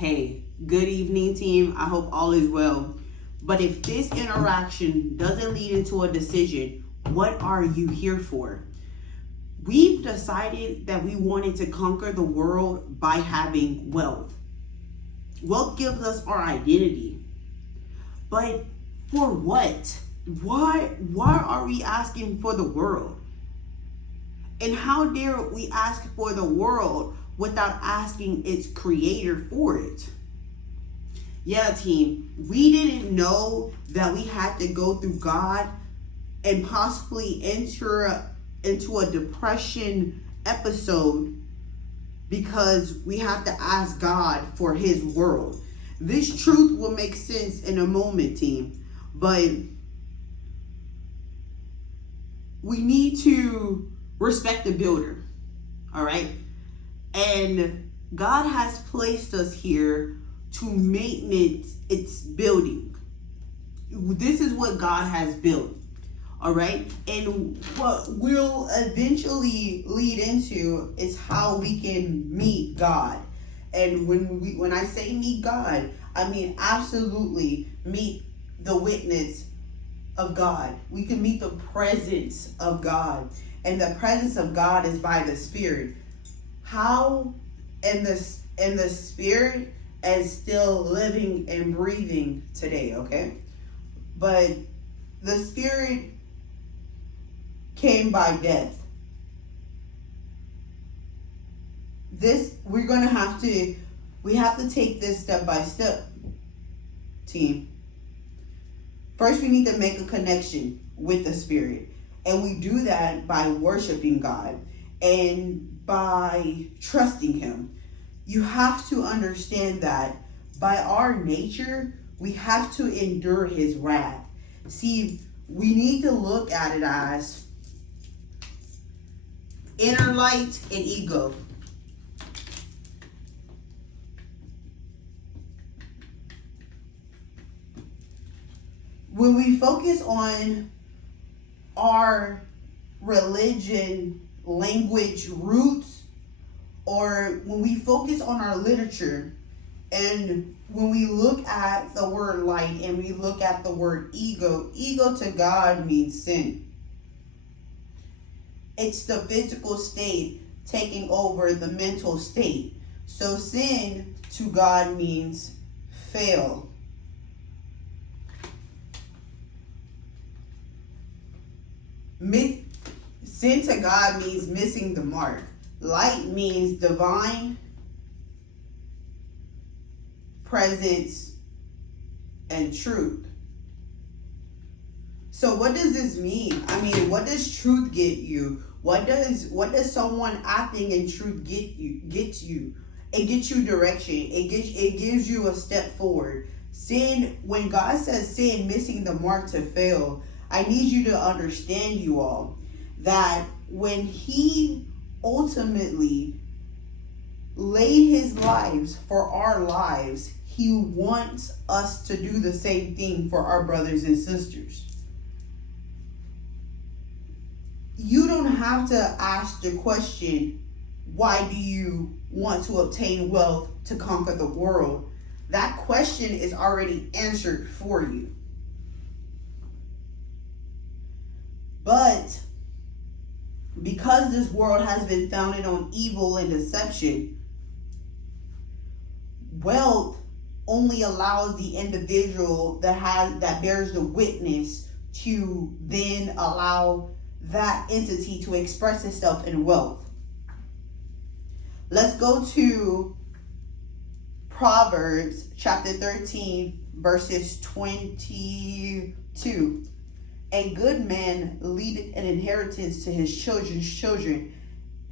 Hey, good evening, team. I hope all is well. But if this interaction doesn't lead into a decision, what are you here for? We've decided that we wanted to conquer the world by having wealth. Wealth gives us our identity. But for what? Why are we asking for the world? And how dare we ask for the world without asking its creator for it? Yeah, team, we didn't know that we had to go through God and possibly enter into a depression episode because we have to ask God for his world. This truth will make sense in a moment, team, but we need to respect the builder, all right? And God has placed us here to maintenance its building. This is what God has built, all right? And what will eventually lead into is how we can meet God. And when I say meet God, I mean absolutely meet the witness of God. We can meet the presence of God. And the presence of God is by the Spirit. How in the Spirit is still living and breathing today, okay? But the Spirit came by death. We have to take this step by step, team. First, we need to make a connection with the Spirit. And we do that by worshiping God and by trusting him. You have to understand that by our nature, we have to endure his wrath. See, we need to look at it as inner light and ego. When we focus on our religion, language, roots, or when we focus on our literature, and when we look at the word light and we look at the word ego, ego to God means sin. It's the physical state taking over the mental state. So sin to God means fail. Sin to God means missing the mark. Light means divine presence and truth. So what does this mean? I mean, what does truth get you? What does someone acting in truth get you? It gets you direction. It gives you a step forward. Sin, when God says sin, missing the mark to fail, I need you to understand, you all, that when he ultimately laid his lives for our lives, he wants us to do the same thing for our brothers and sisters. You don't have to ask the question, why do you want to obtain wealth to conquer the world? That question is already answered for you. But because this world has been founded on evil and deception, wealth only allows the individual that bears the witness to then allow that entity to express itself in wealth. Let's go to Proverbs chapter 13, verses 22. A good man leaveth an inheritance to his children's children,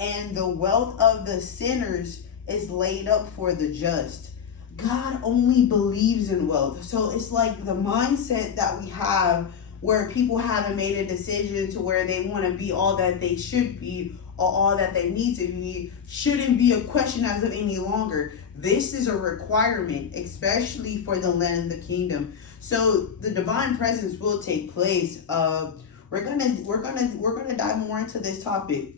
and the wealth of the sinners is laid up for the just. God only believes in wealth. So it's like the mindset that we have where people haven't made a decision to where they want to be all that they should be or all that they need to be shouldn't be a question as of any longer. This is a requirement, especially for the land of the kingdom. So the divine presence will take place. We're gonna dive more into this topic.